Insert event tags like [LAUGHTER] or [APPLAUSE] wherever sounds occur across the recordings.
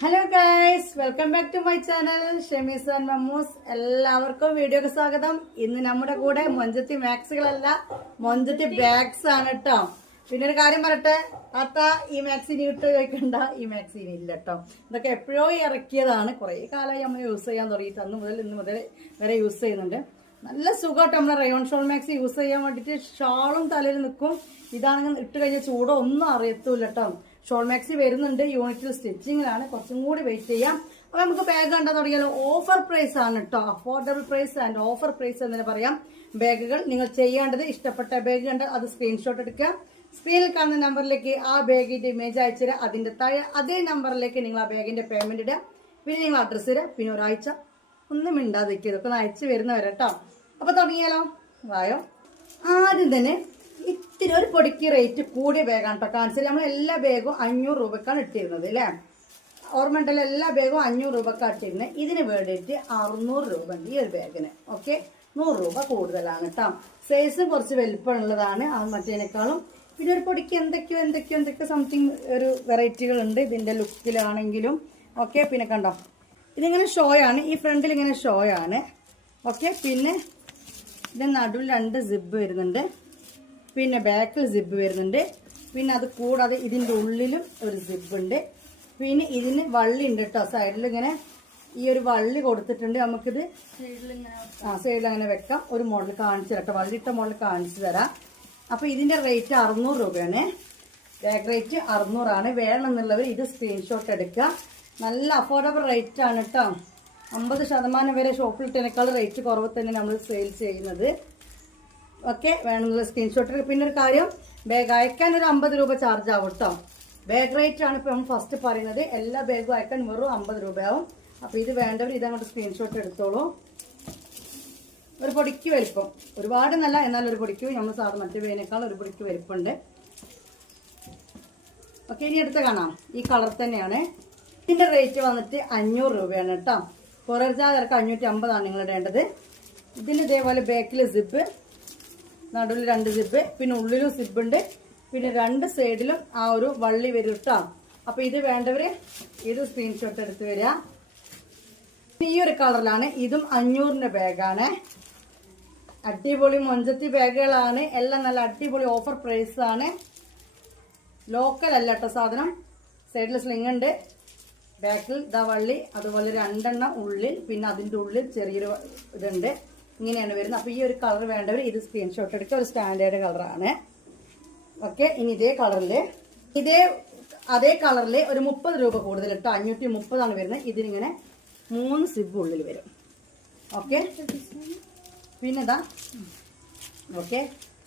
Hello guys welcome back to my channel Shemees and Mammoos എല്ലാവർക്കും വീഡിയോക്ക് സ്വാഗതം. ഇന്ന് നമ്മുടെ കൂടെ മൊഞ്ചത്തി മാക്സുകളല്ല മൊഞ്ചത്തി ബാഗ്സ് ആണ് കേട്ടോ പിന്നെ ഒരു കാര്യം പറയട്ടെ? അത്ത ഈ മാക്സിന് ഇട്ട് ചോദിക്കണ്ട. ഈ മാക്സിൻ ഇല്ല കേട്ടോ ഇതൊക്കെ എപ്പോഴോ ഇറക്കിയതാണ്. കുറേ കാലമായി നമ്മൾ യൂസ് ചെയ്യാൻ തുടങ്ങിയിട്ട് അന്ന് മുതൽ ഇന്ന് മുതൽ വരെ യൂസ് ചെയ്യുന്നുണ്ട്. നല്ല സുഖമായിട്ട് നമ്മൾ റയോൺ ഷോൾ മാക്സ് യൂസ് ചെയ്യാൻ വേണ്ടിയിട്ട്. ഷാളും തലയിൽ നിൽക്കും. ഇതാണെങ്കിൽ ഇട്ട് കഴിഞ്ഞാൽ ചൂടോ ഒന്നും അറിയത്തൂല്ല കേട്ടോ ഷോൾ മാക്സി വരുന്നുണ്ട് യൂണിറ്റിൽ സ്റ്റിച്ചിങ്ങിലാണ്. കുറച്ചും കൂടി വെയിറ്റ് ചെയ്യാം. അപ്പൊ നമുക്ക് ബാഗ് കണ്ടാൽ തുടങ്ങിയാലോ? ഓഫർ പ്രൈസ് ആണ് കേട്ടോ affordable price and offer price എന്ന് പറയാം. ബാഗുകൾ നിങ്ങൾ ചെയ്യേണ്ടത് ഇഷ്ടപ്പെട്ട ബാഗ് കണ്ട് അത് സ്ക്രീൻഷോട്ട് എടുക്കുക. സ്ക്രീനിൽ കാണുന്ന നമ്പറിലേക്ക് ആ ബാഗിന്റെ ഇമേജ് അയച്ചുതരാം അതിന്റെ താഴെ അതേ നമ്പറിലേക്ക് നിങ്ങൾ ആ ബാഗിന്റെ പേയ്മെന്റ് ഇടുക. പിന്നെ നിങ്ങൾ അഡ്രസ്സ് തരാം പിന്നെ ഒരാഴ്ച ഒന്നും മിണ്ടാതിരിക്കുക ഇതൊക്കെ ഒന്ന് അയച്ചു വരുന്നവരെ കേട്ടോ അപ്പൊ തുടങ്ങിയാലോ? വായോ. ആദ്യം തന്നെ ഇത്തിരി ഒരു പൊടിക്ക് റേറ്റ് കൂടിയ ബാഗാണ് കേട്ടോ കാൻസിൽ നമ്മൾ എല്ലാ ബാഗും അഞ്ഞൂറ് രൂപക്കാണ് ഇട്ടിരുന്നത് അല്ലേ ഓർമ്മണ്ടല്ലോ എല്ലാ ബാഗും അഞ്ഞൂറ് രൂപക്കാണ് ഇട്ടിരുന്നത്. ഇതിന് വേണ്ടിയിട്ട് അറുന്നൂറ് രൂപ ഉണ്ട് ഈ ഒരു ബാഗിന് ഓക്കെ നൂറ് രൂപ കൂടുതലാണ് കേട്ടോ സൈസ് കുറച്ച് വലിപ്പമുള്ളതാണ്. ആ മറ്റേനേക്കാളും പിന്നെ ഒരു പൊടിക്ക് എന്തൊക്കെയോ എന്തൊക്കെയോ എന്തൊക്കെയോ സംതിങ് ഒരു വെറൈറ്റികൾ ഉണ്ട്. ഇതിന്റെ ലുക്കിലാണെങ്കിലും ഓക്കെ പിന്നെ കണ്ടോ? ഇതിങ്ങനെ ഷോയാണ് ഈ ഫ്രണ്ടിൽ ഇങ്ങനെ ഷോയാണ് ഓക്കെ പിന്നെ ഇതിന് നടുവിൽ രണ്ട് സിബ് വരുന്നുണ്ട്. പിന്നെ ബാക്കിൽ സിബ് വരുന്നുണ്ട്. പിന്നെ അത് കൂടാതെ ഇതിന്റെ ഉള്ളിലും ഒരു സിബ് ഉണ്ട്. പിന്നെ ഇതിന് വള്ളി ഉണ്ട് കേട്ടോ സൈഡിൽ ഇങ്ങനെ ഈ ഒരു വള്ളി കൊടുത്തിട്ടുണ്ട് നമുക്കിത്. ആ സൈഡിൽ അങ്ങനെ വെക്കാം. ഒരു മോഡൽ കാണിച്ചു തരാം കേട്ടോ വള്ളിയിട്ട മോഡൽ കാണിച്ചു തരാം. അപ്പോൾ ഇതിന്റെ റേറ്റ് അറുന്നൂറ് രൂപയാണ്. Bag rate അറുന്നൂറാണ്. വേണമെന്നുള്ളവർ ഇത് സ്ക്രീൻഷോട്ട് എടുക്കുക. നല്ല അഫോർഡബിൾ റേറ്റ് ആണ് കേട്ടോ അമ്പത് ശതമാനം വരെ ഷോപ്പിലിട്ടതിനേക്കാൾ റേറ്റ് കുറവ് തന്നെ നമ്മൾ സെയിൽ ചെയ്യുന്നത്. ഓക്കെ വേണമെന്നുള്ള സ്ക്രീൻഷോട്ട് പിന്നെ ഒരു കാര്യം ബാഗ് അയക്കാൻ ഒരു അമ്പത് രൂപ ചാർജ് ആവും കേട്ടോ ബാഗ് റേറ്റ് ആണ് ഇപ്പം ഫസ്റ്റ് പറയുന്നത്. എല്ലാ ബാഗും അയക്കാൻ വെറും അമ്പത് രൂപയാവും. അപ്പോൾ ഇത് വേണ്ടവർ ഇതങ്ങോട്ട് സ്ക്രീൻഷോട്ട് എടുത്തോളൂ. ഒരു പൊടിക്ക് വലിപ്പം. ഒരുപാട് നല്ല എന്നാൽ ഒരു പൊടിക്ക് നമ്മൾ സാറ് മറ്റു വേനേക്കാൾ ഒരു പൊടിക്ക് വലിപ്പമുണ്ട് ഓക്കെ ഇനി അടുത്ത് കാണാം. ഈ കളർ തന്നെയാണ്. ഇതിന്റെ റേറ്റ് വന്നിട്ട് അഞ്ഞൂറ് രൂപയാണ് കേട്ടോ കുറേ ചാർക്ക് അഞ്ഞൂറ്റി അമ്പതാണ് നിങ്ങൾ ഇടേണ്ടത്. ഇതിന് ഇതേപോലെ ബാക്കിൽ സിബ് നടുവിൽ രണ്ട് സിബ് പിന്നെ ഉള്ളിലും സിബ് ഉണ്ട്. പിന്നെ രണ്ട് സൈഡിലും ആ ഒരു വള്ളി വരും കേട്ടോ അപ്പൊ ഇത് വേണ്ടവര് ഇത് സ്ക്രീൻഷോട്ട് എടുത്ത് വരിക. ഈ ഒരു കളറിലാണ് ഇതും അഞ്ഞൂറിന്റെ ബാഗാണ് അടിപൊളി മൊഞ്ചത്തി ബാഗുകളാണ് എല്ലാം നല്ല അടിപൊളി ഓഫർ പ്രൈസ് ആണ്. ലോക്കൽ അല്ല കേട്ടോ സാധനം. സൈഡിൽ സ്ലിംഗ് ഉണ്ട്. ബാക്കിൽ ദാ വള്ളി അതുപോലെ രണ്ടെണ്ണം ഉള്ളിൽ പിന്നെ അതിന്റെ ഉള്ളിൽ ചെറിയൊരു ഇതുണ്ട്. ഇങ്ങനെയാണ് വരുന്നത്. അപ്പോൾ ഈ ഒരു കളർ വേണ്ടവർ ഇത് സ്ക്രീൻഷോട്ട് എടുക്കുക. ഒരു സ്റ്റാൻഡേർഡ് കളറാണ്. ഓക്കെ ഇനി ഇതേ കളറിൽ ഇതേ അതേ കളറിൽ ഒരു മുപ്പത് രൂപ കൂടുതൽ കേട്ടോ അഞ്ഞൂറ്റി മുപ്പതാണ് വരുന്നത്. ഇതിനിങ്ങനെ മൂന്ന് സിബ് ഉള്ളിൽ വരും. ഓക്കെ പിന്നെ ഇതാ ഓക്കെ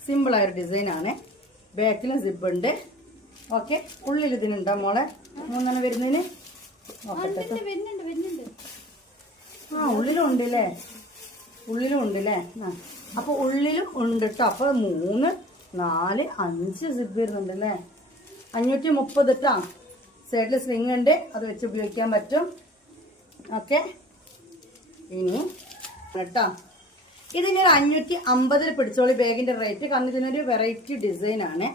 സിമ്പിളായൊരു ഡിസൈനാണ് ബാക്കിലും സിബ് ഉണ്ട്. ഓക്കെ ഉള്ളിൽ ഇതിനുണ്ടോ മോളെ? മൂന്നെണ്ണം വരുന്നതിന്? ആ ഉള്ളിലും ഉണ്ട് അല്ലേ ഉള്ളിലും ഉണ്ട് അല്ലേ അപ്പൊ അപ്പോൾ ഉള്ളിലും ഉണ്ട് കേട്ടോ അപ്പോൾ മൂന്ന് നാല് അഞ്ച് സിബ് വരുന്നുണ്ട് അല്ലേ അഞ്ഞൂറ്റി മുപ്പത് കേട്ടോ സൈഡിൽ സ്വിങ് ഉണ്ട്. അത് വെച്ച് ഉപയോഗിക്കാൻ പറ്റും. ഓക്കെ. ഇനി കേട്ടോ ഇതിനൊരു അഞ്ഞൂറ്റി അമ്പതിൽ പിടിച്ചോളി ബാഗിന്റെ റേറ്റ് കാരണം ഇതിനൊരു വെറൈറ്റി ഡിസൈൻ ആണ്.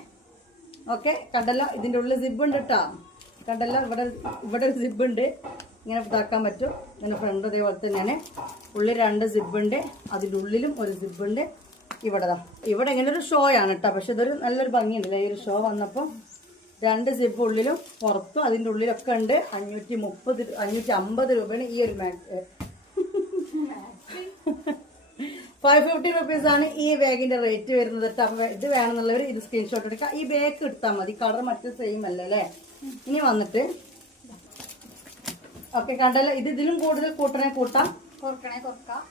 ഓക്കെ. കണ്ടല്ലോ? ഇതിന്റെ ഉള്ളിൽ സിബ് ഉണ്ട് കേട്ടോ കണ്ടല്ലോ? ഇവിടെ ഇവിടെ ഒരു സിബ് ഉണ്ട്. ഇങ്ങനെ ഇതാക്കാൻ പറ്റും. ഇങ്ങനെ ഫ്രണ്ട് അതേപോലെ തന്നെയാണ്. ഉള്ളിൽ രണ്ട് സിബുണ്ട് അതിന്റെ ഉള്ളിലും ഒരു സിബുണ്ട് ഇവിടെ ഇവിടെ ഇങ്ങനെ ഒരു ഷോ ആണ് കേട്ടോ പക്ഷെ ഇതൊരു നല്ലൊരു ഭംഗിയുണ്ടല്ലേ? ഈ ഒരു ഷോ വന്നപ്പോൾ രണ്ട് സിബ് ഉള്ളിലും പുറത്തും അതിന്റെ ഉള്ളിലൊക്കെ ഉണ്ട്. അഞ്ഞൂറ്റി മുപ്പത് അഞ്ഞൂറ്റി അമ്പത് രൂപയാണ് ഈ ഒരു മാക് ഫൈവ് ഫിഫ്റ്റി റുപ്പീസ് ആണ് ഈ ബാഗിന്റെ റേറ്റ് വരുന്നത് കേട്ടോ ഇത് വേണമെന്നുള്ളവർ ഇത് സ്ക്രീൻഷോട്ട് എടുക്കുക ഈ ബാഗ് എടുത്താൽ മതി. കളർ മറ്റേ സെയിം അല്ലേ? ഇനി വന്നിട്ട് ഓക്കെ കണ്ടല്ലോ. ഇത് ഇതിലും കൂടുതൽ കൂട്ടണേ കൂട്ടാം. കുറക്കണേ കുറക്കാം.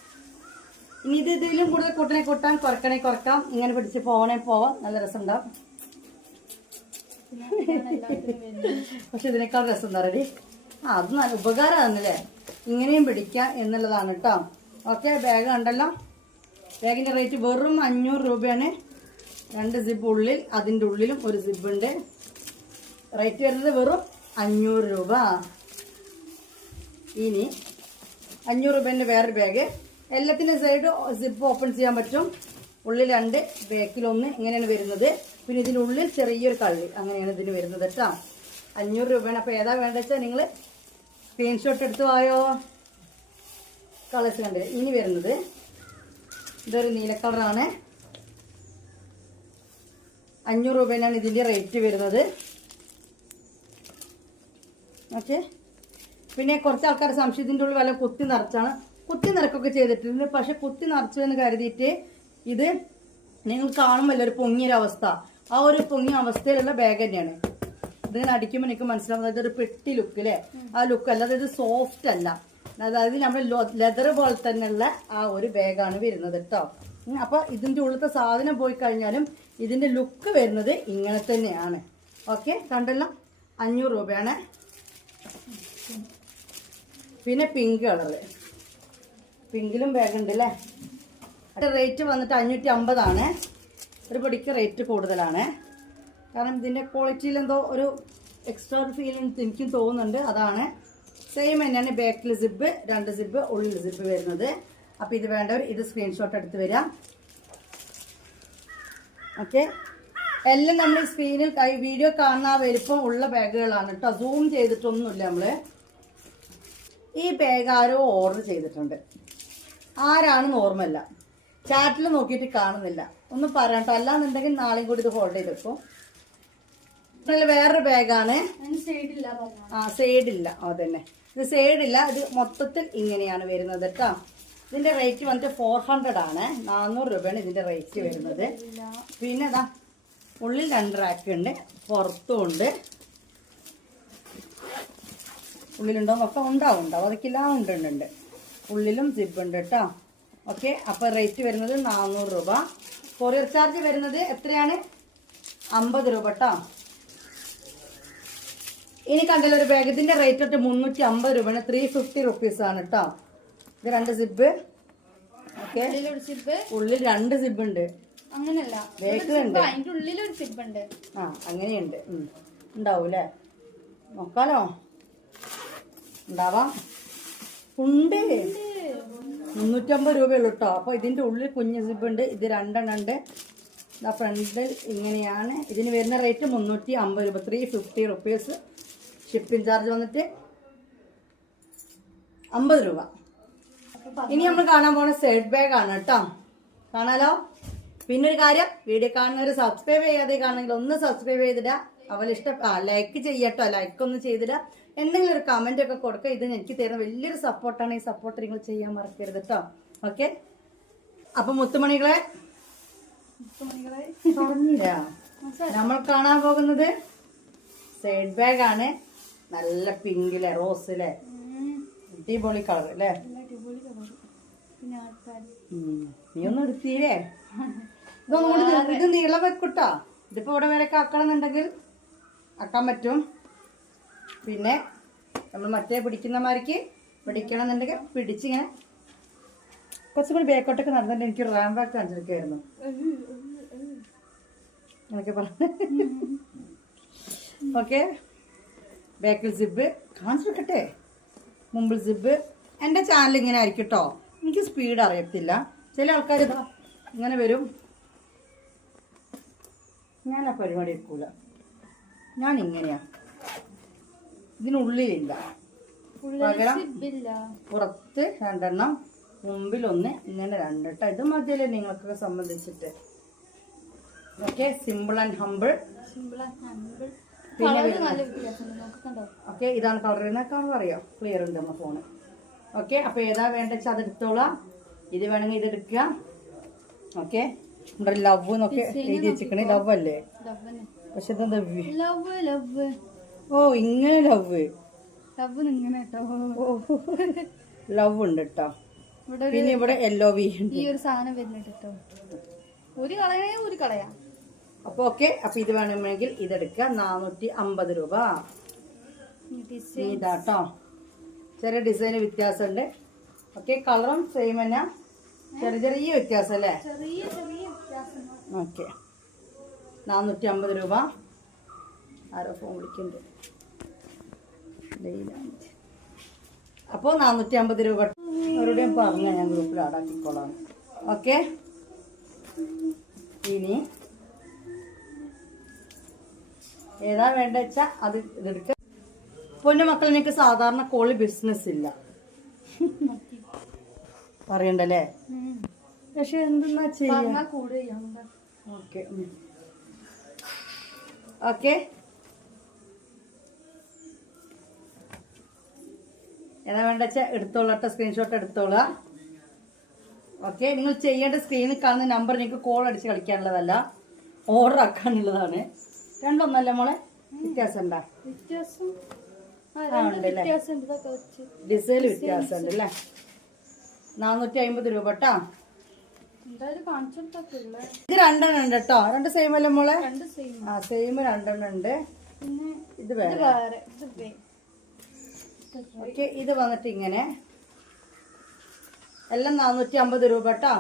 ഇനി ഇത് ഇതിലും കൂടുതൽ കൂട്ടണേ കൂട്ടാം കുറക്കണേ കുറക്കാം. ഇങ്ങനെ പിടിച്ച് പോകണേ പോവാം. നല്ല രസമുണ്ടാവും. പക്ഷെ ഇതിനേക്കാൾ രസം എന്താ റെഡി ആ അത് നല്ല ഉപകാരമാണല്ലേ? ഇങ്ങനെയും പിടിക്കാം എന്നുള്ളതാണ് കേട്ടോ. ഓക്കെ ബാഗ് ഉണ്ടല്ലോ ബാഗിന്റെ റേറ്റ് വെറും അഞ്ഞൂറ് രൂപയാണ്. രണ്ട് സിബ് ഉള്ളിൽ അതിന്റെ ഉള്ളിലും ഒരു സിബ് ഉണ്ട്. റേറ്റ് വരുന്നത് വെറും അഞ്ഞൂറ് രൂപ. ഇനി അഞ്ഞൂറ് രൂപേന്റെ വേറൊരു ബാഗ് എല്ലാത്തിന്റെ സൈഡ് സിപ്പ് ഓപ്പൺ ചെയ്യാൻ പറ്റും. ഉള്ളിൽ രണ്ട് ബാക്കിലൊന്ന് ഇങ്ങനെയാണ് വരുന്നത്. പിന്നെ ഇതിന്റെ ഉള്ളിൽ ചെറിയൊരു കള്ളി അങ്ങനെയാണ് ഇതിന് വരുന്നത് കേട്ടോ. അഞ്ഞൂറ് രൂപയാണ് അപ്പോൾ ഏതാ വേണ്ടത് വെച്ചാൽ നിങ്ങൾ സ്ക്രീൻഷോട്ട് എടുത്ത് പോയോ കളേഴ്സ് കണ്ടില്ല ഇനി വരുന്നത് ഇതൊരു നീല കളറാണ് അഞ്ഞൂറ് രൂപേനാണ് ഇതിന്റെ റേറ്റ് വരുന്നത്. ഓക്കെ പിന്നെ കുറച്ച് ആൾക്കാർ സംശയത്തിന്റെ ഉള്ളിൽ വല്ല കുത്തി നിറച്ചാണ്. കുത്തി നിറക്കൊക്കെ ചെയ്തിട്ടുണ്ട്. പക്ഷെ കുത്തി നിറച്ചു എന്ന് കരുതിയിട്ട് ഇത് നിങ്ങൾ കാണുമല്ലോ ഒരു പൊങ്ങിയൊരവസ്ഥ. ആ ഒരു പൊങ്ങിയ അവസ്ഥയിലുള്ള ബാഗ് തന്നെയാണ്. ഇതിങ്ങനെ അടിക്കുമ്പോൾ എനിക്ക് മനസ്സിലാവുന്നത് ഒരു പെട്ടി ലുക്ക് അല്ലേ ആ ലുക്ക് അല്ല അതായത് സോഫ്റ്റ് അല്ല. അതായത് നമ്മൾ ലെതർ പോലെ തന്നെയുള്ള ആ ഒരു ബാഗാണ് വരുന്നത് കേട്ടോ ഉം, അപ്പൊ ഇതിന്റെ ഉള്ളത്തെ സാധനം പോയി കഴിഞ്ഞാലും ഇതിന്റെ ലുക്ക് വരുന്നത് ഇങ്ങനെ തന്നെയാണ്. ഓക്കെ കണ്ടല്ലോ? അഞ്ഞൂറ് രൂപയാണ്. പിന്നെ പിങ്ക് കളറ് പിങ്കിലും ബാഗ് ഉണ്ട് അല്ലേ റേറ്റ് വന്നിട്ട് അഞ്ഞൂറ്റി അമ്പതാണ് ഒരു പൊടിക്ക് റേറ്റ് കൂടുതലാണ്. കാരണം ഇതിന്റെ ക്വാളിറ്റിയിൽ എന്തോ ഒരു എക്സ്ട്രാ ഫീൽ എനിക്കും തോന്നുന്നുണ്ട്. അതാണ്. സെയിം തന്നെയാണ് ബാക്കിൽ സിബ്ബ് രണ്ട് സിബ്ബ് ഉള്ളിൽ സിബ്ബ് വരുന്നത്. അപ്പോൾ ഇത് വേണ്ടവർ ഇത് സ്ക്രീൻഷോട്ട് എടുത്ത് വരാം. ഓക്കെ എല്ലാം നമ്മൾ സ്ക്രീനിൽ വീഡിയോ കാണുന്ന വലിപ്പം ഉള്ള ബാഗുകളാണ് കേട്ടോ. സൂം ചെയ്തിട്ടൊന്നുമില്ല നമ്മൾ. ഈ ബാഗ് ആരോ ഓർഡർ ചെയ്തിട്ടുണ്ട്. ആരാണെന്ന് ഓർമ്മയില്ല. ചാറ്റിൽ നോക്കിയിട്ട് കാണുന്നില്ല. ഒന്ന് പറയട്ടോ അല്ലാന്നുണ്ടെങ്കിൽ നാളെയും കൂടി ഇത് ഹോൾഡ് ചെയ്ത് വെക്കും. വേറൊരു ബാഗാണ് ആ സൈഡില്ല അതന്നെ. ഇത് സൈഡില്ല ഇത് മൊത്തത്തിൽ ഇങ്ങനെയാണ് വരുന്നത് കേട്ടോ. ഇതിന്റെ റേറ്റ് വന്നിട്ട് ഫോർ ഹൺഡ്രഡ് ആണ്. നാനൂറ് രൂപയാണ് ഇതിന്റെ റേറ്റ് വരുന്നത്. പിന്നെ ഇതാ ഉള്ളിൽ രണ്ട് റാക്ക് ഉണ്ട്. പുറത്തും ഉണ്ട്. ഉള്ളിലുണ്ടോ ഒക്കെ ഉണ്ടാവും. ഉണ്ടാവും. അതൊക്കെല്ലാം ഉണ്ട് ഉള്ളിലും ജിബ് ഉണ്ട് കേട്ടോ ഓക്കെ അപ്പോൾ റേറ്റ് വരുന്നത് നാനൂറ് രൂപ. കൊറിയർ ചാർജ് വരുന്നത് എത്രയാണ്? അമ്പത് രൂപ കേട്ടോ ഇനി കണ്ടല്ലോ ഒരു ബാഗ് ഇതിന്റെ റേറ്റ് ഒട്ട് മുന്നൂറ്റി അമ്പത് രൂപയാണ്. ത്രീ ഫിഫ്റ്റി റുപ്പീസ് ആണ് കേട്ടോ ഇത് രണ്ട് സിബ് ഓക്കെ ഉള്ളിൽ രണ്ട് സിബ് ഉണ്ട്. അങ്ങനല്ല. അതിന്റെ സിബ് ഉണ്ട്. ആ അങ്ങനെയുണ്ട്. ഉണ്ടാവും അല്ലേ നോക്കാലോ. ഉണ്ടാവാം? ഉണ്ട്. മുന്നൂറ്റമ്പത് രൂപയുള്ളൂ കേട്ടോ അപ്പോൾ ഇതിന്റെ ഉള്ളിൽ കുഞ്ഞു സിബുണ്ട് ഇത് രണ്ടെണ്ണം ഉണ്ട്. ഇതാ ഫ്രണ്ടിൽ ഇങ്ങനെയാണ്. ഇതിന് വരുന്ന റേറ്റ് മുന്നൂറ്റി അമ്പത് രൂപ. Three fifty rupees shipping charge വന്നിട്ട് അമ്പത് രൂപ. ഇനി നമ്മൾ കാണാൻ പോണ സൈഡ് ബാഗ് ആണ് കേട്ടോ കാണാലോ? പിന്നെ ഒരു കാര്യം വീഡിയോ കാണുന്നവർ സബ്സ്ക്രൈബ് ചെയ്യാതെ കാണുമെങ്കിൽ ഒന്ന് സബ്സ്ക്രൈബ് ചെയ്തിടാ. അവൾ ഇഷ്ടം ലൈക്ക് ചെയ്യട്ടോ. ലൈക്ക് ഒന്ന് ചെയ്തിടാ. എന്തെങ്കിലും ഒരു കമന്റ് ഒക്കെ കൊടുക്കുക ഇത് എനിക്ക് തരുന്ന വലിയൊരു സപ്പോർട്ടാണ് ഈ സപ്പോർട്ട് നിങ്ങൾ ചെയ്യാൻ മറക്കരുത് കേട്ടോ ഓക്കെ അപ്പൊ മുത്തുമണികളെ പറഞ്ഞില്ല നമ്മൾ കാണാൻ പോകുന്നത് സൈഡ് ബാഗ് ആണ്. നല്ല പിങ്കിലെ റോസിലെ അടിപൊളി കളർ അല്ലേ. നീ ഒന്നും എടുത്തീരേ. [LAUGHS] ഇതൊന്നും ഇത് നീളം വെക്കൂട്ടോ ഇതിപ്പോ ഇവിടെ വരെ ആക്കണമെന്നുണ്ടെങ്കിൽ ആക്കാൻ പറ്റും. പിന്നെ നമ്മൾ മറ്റേ പിടിക്കുന്ന മാതിരിക്ക് പിടിക്കണമെന്നുണ്ടെങ്കിൽ പിടിച്ചിങ്ങനെ കുറച്ചും കൂടി ബേക്കോട്ടൊക്കെ നടന്നിട്ട് എനിക്ക് റാം ബാക്ക് കാണിച്ചിരിക്കുമായിരുന്നു എന്നൊക്കെ പറഞ്ഞു. ഓക്കെ. ബാക്കിൽ സിബ്. കാണിച്ചെടുക്കട്ടെ മുമ്പിൽ സിബ്. എന്റെ ചാനൽ ഇങ്ങനെ ആയിരിക്കും കേട്ടോ എനിക്ക് സ്പീഡ് അറിയത്തില്ല. ചില ആൾക്കാർ ഇങ്ങനെ വരും. ഞാൻ ആ പരിപാടി എടുക്കൂല. ഞാൻ ഇങ്ങനെയാ ഇതിനുള്ളിലില്ല. പുറത്ത് രണ്ടെണ്ണം മുമ്പിൽ ഒന്ന് ഇങ്ങനെ രണ്ടെട്ട. ഇത് മതിയല്ലേ നിങ്ങൾക്കൊക്കെ സംബന്ധിച്ചിട്ട്. Okay simple and humble okay ഇതാണ് കളർ എന്നൊക്കെ അറിയോ? ക്ലിയർ ഉണ്ട് നമ്മുടെ ഫോണ് ഓക്കെ അപ്പൊ ഏതാ വേണ്ട വെച്ചാൽ അത് എടുത്തോളാം. ഇത് വേണമെങ്കിൽ ഇത് എടുക്കുക. ഓക്കെ നമ്മുടെ ലവ് എന്നൊക്കെ എഴുതി വെച്ചിക്കണേ ലവ് അല്ലേ? പക്ഷെ ഇതെന്താ ലവ് ലവ് ഓ ഇങ്ങനെ ലവ് ലവ് ഇങ്ങനെ കേട്ടോ ലവ് ഉണ്ട് കേട്ടോ പിന്നെ ഇവിടെ യെല്ലോ വി ഉണ്ട്. ഈ ഒരു സാധനം വരുന്നുണ്ട് കേട്ടോ ഒരു കളയാ ഒരു കളയാ. അപ്പൊ ഓക്കെ അപ്പൊ ഇത് വേണമെങ്കിൽ ഇതെടുക്കുക നാനൂറ്റി അമ്പത് രൂപ ഇതാട്ടോ ചെറിയ ഡിസൈന് വ്യത്യാസമുണ്ട്. ഓക്കെ കളറും സെയിം തന്നെ ചെറിയ ചെറിയ വ്യത്യാസം അല്ലേ ഓക്കെ നാനൂറ്റി അമ്പത് രൂപ. ആരോ ഫോൺ വിളിക്കുന്നുണ്ട്. അപ്പോൾ നാനൂറ്റി അമ്പത് രൂപ അവരുടെയും പറഞ്ഞ ഞാൻ ഗ്രൂപ്പിൽ ആടാക്കിക്കോളാം ഓക്കെ ഇനി ഏതാ വേണ്ട വെച്ചാൽ അത് ഇതെടുക്കുക പൊന്നു മക്കൾ എനിക്ക് സാധാരണ കോളി ബിസിനസ് ഇല്ല. പറയണ്ടല്ലേ? പക്ഷെ എന്തെന്നാ ചെയ്യാം? ഓക്കെ ഓക്കെ ഏതാ വേണ്ട വെച്ചാൽ എടുത്തോളട്ടെ സ്ക്രീൻഷോട്ട് എടുത്തോളുക ഓക്കെ നിങ്ങൾ ചെയ്യേണ്ട സ്ക്രീനിൽ കാണുന്ന നമ്പർ നിങ്ങൾക്ക് കോൾ അടിച്ച് കളിക്കാനുള്ളതല്ല ഓർഡർ ആക്കാനുള്ളതാണ്. രണ്ടൊന്നല്ല മോളെ? വ്യത്യാസം ഉണ്ടാ വ്യത്യാസം? ആ, ആ, രണ്ട് ഉണ്ടല്ലേ? വ്യത്യാസം ഉണ്ട് ഇതൊക്കെ വെച്ച്. ഡിസൈൽ വ്യത്യാസം ഉണ്ട് അല്ലേ? നാനൂറ്റി അമ്പത് രൂപ കേട്ടോ. ഇത് രണ്ടെണ്ണം ഉണ്ട് കേട്ടോ. രണ്ട് സെയിം അല്ലേ മോളെ? ആ സെയിം രണ്ടെണ്ണം ഉണ്ട്. പിന്നെ ഇത് വേറെ. ഓക്കെ ഇത് വന്നിട്ട് ഇങ്ങനെ. എല്ലാം നാനൂറ്റി അമ്പത് രൂപ കേട്ടോ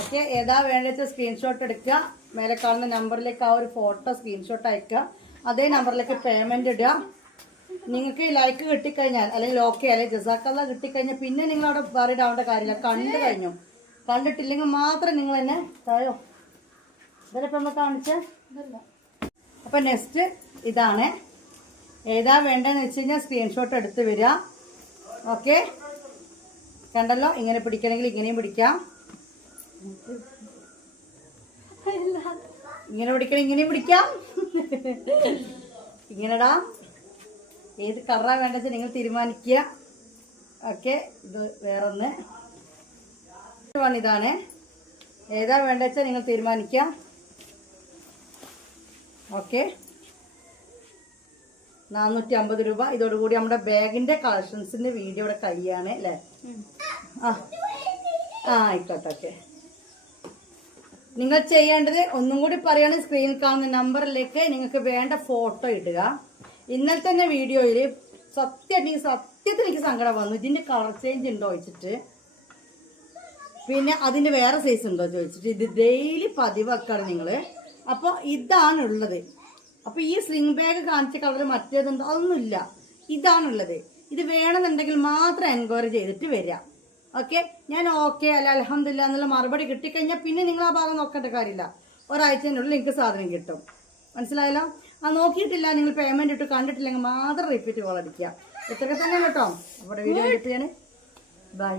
ഓക്കെ ഏതാ വേണ്ടത് സ്ക്രീൻഷോട്ട് എടുക്കുക. മേലെ കാണുന്ന നമ്പറിലേക്ക് ആ ഒരു ഫോട്ടോ സ്ക്രീൻഷോട്ട് അയക്കുക. അതേ നമ്പറിലേക്ക് പേയ്മെന്റ് ഇടുക. നിങ്ങൾക്ക് ലൈക്ക് കിട്ടിക്കഴിഞ്ഞാൽ അല്ലെങ്കിൽ ഓക്കെ അല്ലെങ്കിൽ ജസാക്കല്ല കിട്ടിക്കഴിഞ്ഞാൽ പിന്നെ നിങ്ങൾ അവിടെ വറിഡ് ആവേണ്ട കാര്യമില്ല. കണ്ടു കഴിഞ്ഞു. കണ്ടിട്ടില്ലെങ്കിൽ മാത്രം നിങ്ങൾ എന്നെ തായോ. നമ്മൾ കാണിച്ചേ? ഇതല്ല. അപ്പൊ നെക്സ്റ്റ് ഇതാണ് ഏതാ വേണ്ടതെന്ന് വെച്ച് കഴിഞ്ഞാൽ സ്ക്രീൻഷോട്ട് എടുത്ത് വരിക ഓക്കെ കണ്ടല്ലോ? ഇങ്ങനെ പിടിക്കണമെങ്കിൽ ഇങ്ങനെയും പിടിക്കാം. ഇങ്ങനെ പിടിക്കണം ഇങ്ങനെയും പിടിക്കാം. ഇങ്ങനെടാ. ഏത് കളറാ വേണ്ടത് നിങ്ങൾ തീരുമാനിക്കുക. ഓക്കെ ഇത് വേറൊന്ന്. ഒന്ന് ഇതാണ്. ഏതാ വേണ്ടത് വെച്ചാൽ നിങ്ങൾ തീരുമാനിക്കുക. ഓക്കെ നാനൂറ്റി അമ്പത് രൂപ. ഇതോടുകൂടി നമ്മുടെ ബാഗിന്റെ കളക്ഷൻസിന്റെ വീഡിയോ ഇവിടെ കഴിയാണ് അല്ലേ? ആ. ആ ആയിക്കോട്ടെ ഓക്കെ. നിങ്ങൾ ചെയ്യേണ്ടത് ഒന്നും കൂടി പറയാണ് സ്ക്രീനിൽ കാണുന്ന നമ്പറിലേക്ക് നിങ്ങൾക്ക് വേണ്ട ഫോട്ടോ ഇടുക. ഇന്നലെ തന്നെ വീഡിയോയിൽ സത്യം ഈ സത്യത്തിൽ എനിക്ക് സങ്കടം വന്നു. ഇതിന്റെ കളർ ചേഞ്ച് ഉണ്ടോ വെച്ചിട്ട് പിന്നെ അതിന്റെ വേറെ സൈസ് ഉണ്ടോ ചോദിച്ചിട്ട്. ഇത് ഡെയിലി പതിവാക്കാണ് നിങ്ങൾ. അപ്പോൾ ഇതാണുള്ളത്. അപ്പൊ ഈ സ്ലിംഗ് ബാഗ് കാണിച്ച കളർ മറ്റേതുണ്ടോ? അതൊന്നുമില്ല. ഇതാണുള്ളത്. ഇത് വേണമെന്നുണ്ടെങ്കിൽ മാത്രം എൻക്വയറി ചെയ്തിട്ട് വരിക ഓക്കെ ഞാൻ ഓക്കെ അല്ല അലഹമില്ല എന്നുള്ള മറുപടി കിട്ടിക്കഴിഞ്ഞാൽ പിന്നെ നിങ്ങൾ ആ ഭാഗം നോക്കേണ്ട കാര്യമില്ല. ഒരാഴ്ചേനുള്ളിൽ നിങ്ങൾക്ക് സാധനം കിട്ടും. മനസ്സിലായല്ലോ? ആ നോക്കിയിട്ടില്ല. നിങ്ങൾ പേയ്മെന്റ് ഇട്ട് കണ്ടിട്ടില്ലെങ്കിൽ മാത്രം റിപ്പീറ്റ് കോൾ അടിക്കുക. ഇത്രയൊക്കെ തന്നെ കേട്ടോ. നമ്മുടെ വീഡിയോ കിട്ടിയാണ് ബൈ